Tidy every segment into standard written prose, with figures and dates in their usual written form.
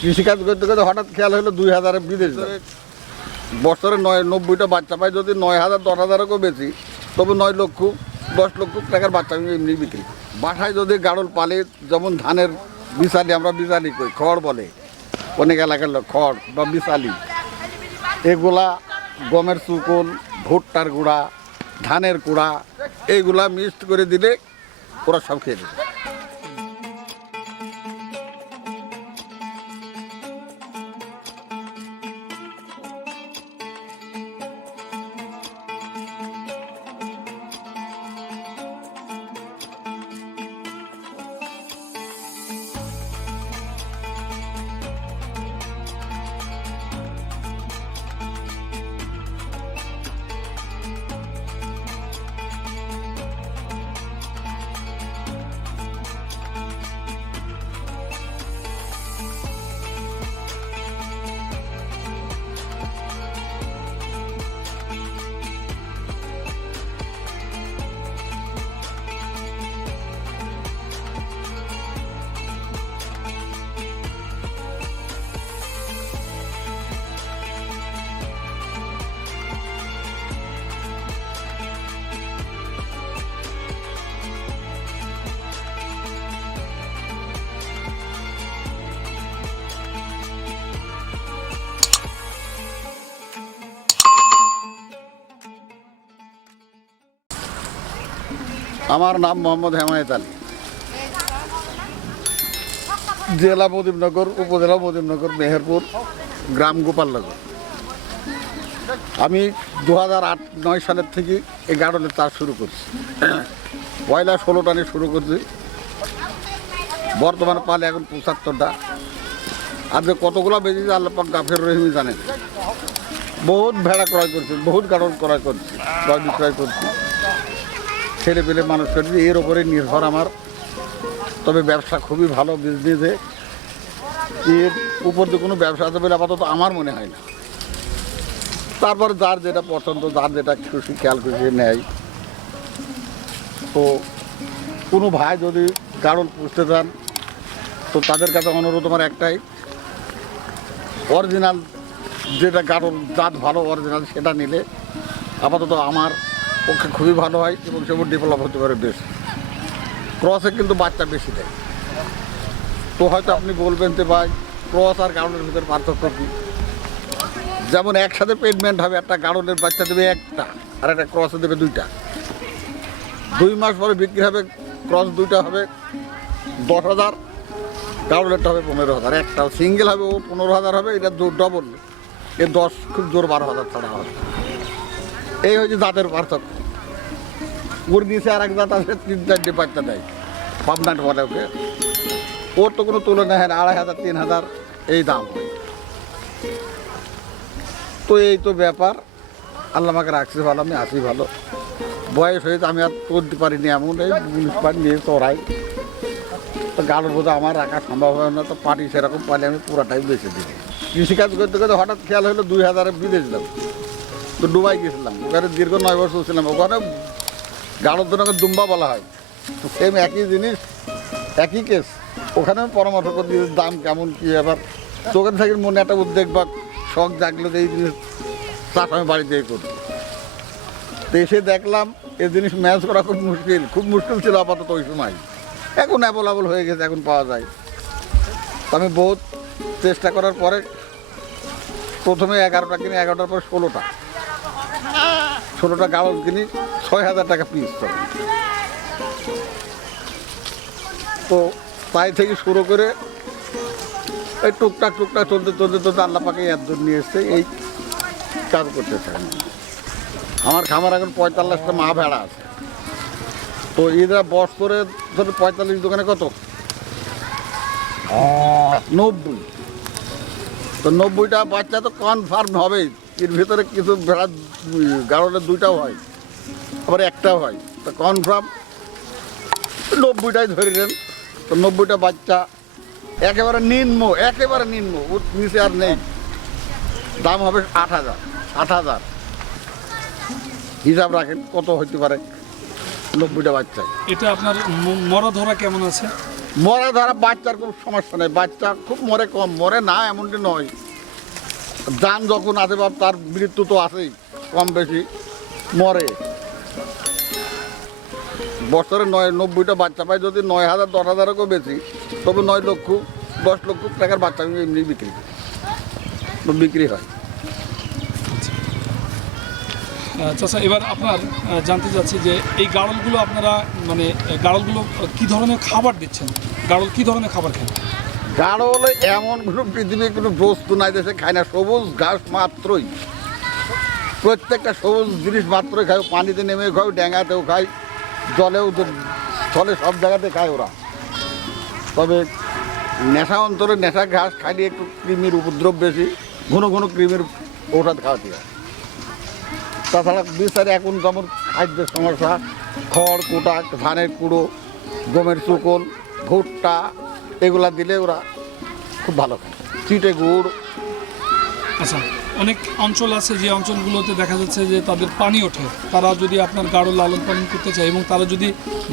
কৃষিকাজ করতে করতে হঠাৎ খেয়াল হলো 2000-এ বিদেশ যাবে। বছরে 90টা বাচ্চা পাই, যদি 9000 10,000-ও বেশি, তবে 9 লক্ষ 10 লক্ষ টাকার বাচ্চা আমি এমনি বিক্রি। বাসায় যদি গাড়ল পালে, যেমন ধানের বিশালি, আমরা বিশালি করি, খড় বলে অনেক এলাকার লোক, খড় বা বিশালি, এগুলা গমের চুকল, ভুট্টার গুঁড়া, ধানের কুড়া, এইগুলা মিক্সড করে দিলে ওরা সব খেয়ে দেবে। আমার নাম মোহাম্মদ হামায়েত আলী, জেলা মুজিবনগর, উপজেলা মুজিবনগর, মেহেরপুর, গ্রাম গোপালনগর। আমি 2008-9 সালের থেকে এই গাড়লের চাষ শুরু করছি। পয়লা 16 টানে শুরু করছি, বর্তমানে পালে এখন 75টা। আজকে কতগুলো বেজেছে আল্লাহ পাক গাফের রহিমি জানেন। বহুত ভেড়া ক্রয় করছি, বহুত গাড়ল ক্রয় করছি, ক্রয় বিক্রয় করছি, ছেলে পেলে মানুষ করছি, এর ওপরে নির্ভর আমার। তবে ব্যবসা খুবই ভালো বিজনেসে, এর উপর দিয়ে কোনো ব্যবসা আছে বলে আপাতত আমার মনে হয় না। তারপর যার যেটা পছন্দ, যার যেটা খুশি খেয়াল খুশি নেয়। তো কোনো ভাই যদি গাড়ল পুষতে চান, তো তাদের কাছে অনুরোধ আমার একটাই, অরিজিনাল যেটা গাড়ল জাত ভালো অরিজিনাল সেটা নিলে আপাতত আমার পক্ষে খুবই ভালো হয় এবং সেগুলো ডেভেলপ হতে পারে বেশ। ক্রসে কিন্তু বাচ্চা বেশি দেয়। তো হয়তো আপনি বলবেন যে ভাই ক্রস আর গাড়লের ভিতরে পার্থক্য কী? যেমন একসাথে পেডমেন্ট হবে, একটা গাড়লের বাচ্চা দেবে একটা, আর একটা ক্রসে দেবে 2টা। 2 মাস পরে বিক্রি হবে, ক্রস 2টা হবে 10,000, গাড়লেরটা হবে 15,000। একটা সিঙ্গেল হবে, ও 15,000 হবে, এটা ডবল, এ 10 খুব জোর 12,000 ছাড়া হবে। এই হচ্ছে জাতের পার্থক্য। ওর নিচে আর এক জাত আছে 3-4টে বাচ্চা দেয়, পাবনাট বলে ওকে। ওর তো কোনো তুলনা হয় না, 2,500 3,000 এই দাম। তো এই তো ব্যাপার, আল্লাহ আমাকে রাখছে ভালো, আমি আসি ভালো। বয়স হয়েছে, আমি আর তুলতে পারিনি এমন, এই 19 পাট নিয়ে চড়াই। তো গাড়ল বোঝা আমার রাখা সম্ভব হয় না, তো পাটি সেরকম পালে আমি পুরাটাই বেঁচে দিই। কৃষিকাজ করতে করতে হঠাৎ খেয়াল হলো 2000-এ বিদেশ যাব। তো দুবাই গেছিলাম, ওখানে দীর্ঘ 9 বছর ছিলাম। ওখানে গাড়ল জনকে দুম্বা বলা হয়, তো সেম একই জিনিস, একই কেস। ওখানে আমি পরামর্শ করে দিই দাম কেমন কী ব্যাপার। তো ওখানে থাকি মনে একটা উদ্বেগ বা শখ জাগলো যে এই জিনিস চাষ আমি বাড়িতেই করি। তো এসে দেখলাম এই জিনিস ম্যানেজ করা খুব মুশকিল ছিল আপাতত ওই সময়। এখন অ্যাভেলেবল হয়ে গেছে, এখন পাওয়া যায়। তো আমি বহুত চেষ্টা করার পরে প্রথমে 11টা কিনি, 11টার পর 16টা গাড়ল কিনি, 6,000 টাকা পিস। তো তাই থেকে শুরু করে এই টুকটাক চলতে আল্লাহ পাকে একজন নিয়ে এসছে, এই কাজ করতে চাই। আমার খামার এখন 45টা মা ভেড়া আছে। তো এরা বছরে ধরো 45 দোকানে কত 90, তো 90টা বাচ্চা তো কনফার্ম হবেই। এর ভিতরে কিছু ভেড়া গাড়লের 2টাও হয়, আবার একটাও হয়, তো কনফার্ম 90টাই ধরে নেন। তো 90টা বাচ্চা একেবারে নিম্ন, ওর নিচে আর নেই। দাম হবে 8,000। হিসাব রাখেন কত হইতে পারে 90টা বাচ্চা। এটা আপনার মরা ধরা কেমন আছে? মরে ধরা বাচ্চার কোনো সমস্যা নেই, বাচ্চা খুব মরে কম, মরে না এমনটি নয়। যান যখন আছে বাপ তার মৃত্যু তো আছেই, কম বেশি মরে। বছরে 90টা বাচ্চা পাই, যদি 9,000 10,000-ও বেশি, তবে 9 লক্ষ 10 লক্ষ টাকার বাচ্চা এমনি বিক্রি হয়। চাচা, এবার আপনার জানতে চাচ্ছি যে এই গাড়লগুলো আপনারা মানে গাড়লগুলো কী ধরনের খাবার দিচ্ছেন? গাড়ল কী ধরনের খাবার খান? গাড়ল এমন কোনো পৃথিবীর কোনো বস্তু নাই দেশে খায় না, সবুজ ঘাস মাত্রই, প্রত্যেকটা সবুজ জিনিস মাত্রই খায়। পানিতে নেমে খায়, ড্যাঙাতেও খায়, জলেও স্থলে সব জায়গাতে খায় ওরা। তবে নেশা অন্তরে নেশা ঘাস খাইলে একটু কৃমির উপদ্রব বেশি, ঘন ঘন কৃমির ঔষধ খাওয়াতে হয়। তাছাড়া বিচারে এখন যেমন খাদ্যের সমস্যা, খড় কুটা, ধানের কুড়ো, গমের শুকল, ভুট্টা এগুলা দিলে ওরা খুব ভালো খায়, চিটে গুড়। আচ্ছা, অনেক অঞ্চল আছে যে অঞ্চলগুলোতে দেখা যাচ্ছে যে তাদের পানি ওঠে, তারা যদি আপনার গাড়ল লালন পালন করতে চায় এবং তারা যদি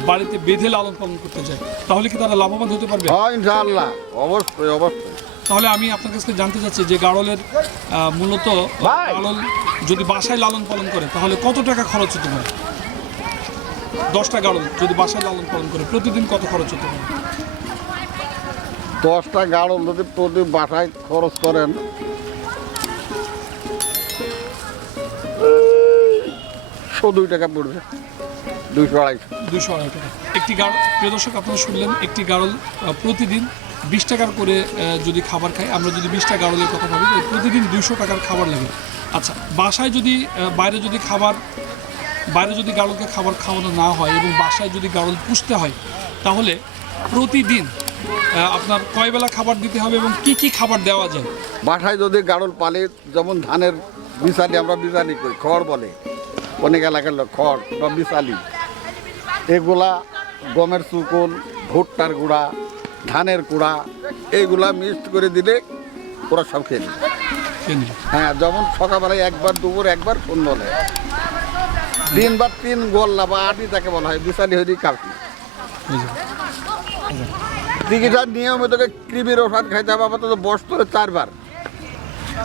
বাড়িতে বেঁধে লালন পালন করতে চায়, তাহলে কি তারা লাভবান হতে পারবে? হ্যাঁ, ইনশাআল্লাহ, অবশ্যই অবশ্যই। তাহলে আমি আপনার কাছে জানতে চাচ্ছি যে গাড়লের মূলত গাড়ল যদি বাসায় লালন পালন করে তাহলে কত টাকা খরচ হতে পারে? 10টা গাড়ল যদি বাসায় লালন পালন করে প্রতিদিন কত খরচ হতে পারে? 10টা গাড়ল যদি প্রতি বাসায় খরচ করেন, $102 পড়বে, 200-250 টাকা একটি গাড়ল। প্রিয় দর্শক, আপনারা শুনলেন একটি গাড়ল প্রতিদিন 20 টাকার করে যদি খাবার খায়, আমরা যদি 20টা গাড়লের কথা ভাবি প্রতিদিন 200 টাকার খাবার লাগে। আচ্ছা, বাসায় যদি বাইরে যদি গাড়লকে খাবার খাওয়ানো না হয় এবং বাসায় যদি গাড়ল পুষতে হয়, তাহলে প্রতিদিন আপনার কয় বেলা খাবার দিতে হবে এবং কি কি খাবার দেওয়া যায়? বাসায় যদি গাড়ল পালে, যেমন ধানের বিশালি, আমরা বিশালি করি, খড় বলে অনেক এলাকার লোক, খড় বা বিশালি, এগুলা গমের শুকল, ভুট্টার গুঁড়া, ধানের কুড়া, এইগুলা মিক্সড করে দিলে ওরা সব খেয়ে নেবে। হ্যাঁ, যেমন সকালবেলায় একবার, দুপুর একবার, সন্ধ্যাবেলায় 3 বার 3 গোল্লা বা আটি তাকে বলা হয়, বিশালি হয়ে কাপি। চিকিৎসার নিয়মিত কৃমির ওষুধ খাইতে হবে আপাতত বছরে 4 বার,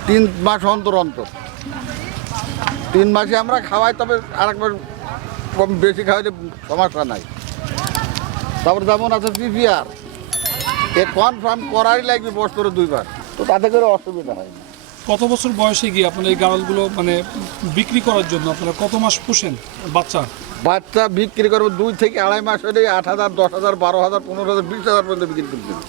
3 মাস অন্তর অন্তর। 3 মাসে আমরা খাওয়াই, তবে আরেকবার কম বেশি খাওয়াইলে সমস্যা নাই। তারপর যেমন আছে পিপিআর, এ কনফার্ম করাই লাগবে বছরে 2 বার, তো তাতে করে অসুবিধা হয় না। কত বছর বয়সে গিয়ে আপনারা এই গাড়লগুলো মানে বিক্রি করার জন্য আপনারা কত মাস পোষেন বাচ্চা বিক্রি করবো 2 থেকে 2.5 মাস হলে 8,000, 10,000, 12,000, 15,000, 20,000 পর্যন্ত বিক্রি করতে হবে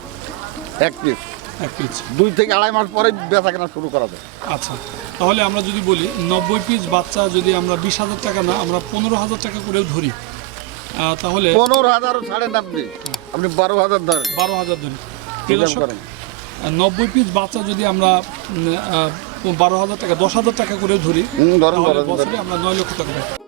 এক পিস। 2 থেকে 2.5 মাস পরে বেচা কেনা শুরু করা যায়। আচ্ছা, তাহলে আমরা যদি বলি 90 পিস বাচ্চা যদি আমরা 20,000 টাকা না, আমরা 15,000 টাকা করেও ধরি, তাহলে 15,000 ছাড়ে না, আপনি 12,000 ধরেন। 12,000 ধরি। 90 পিস বাচ্চা যদি আমরা 12,000 টাকা, 10,000 টাকা করেও ধরি, তাহলে বছরে আমরা 9 লক্ষ টাকা পাই।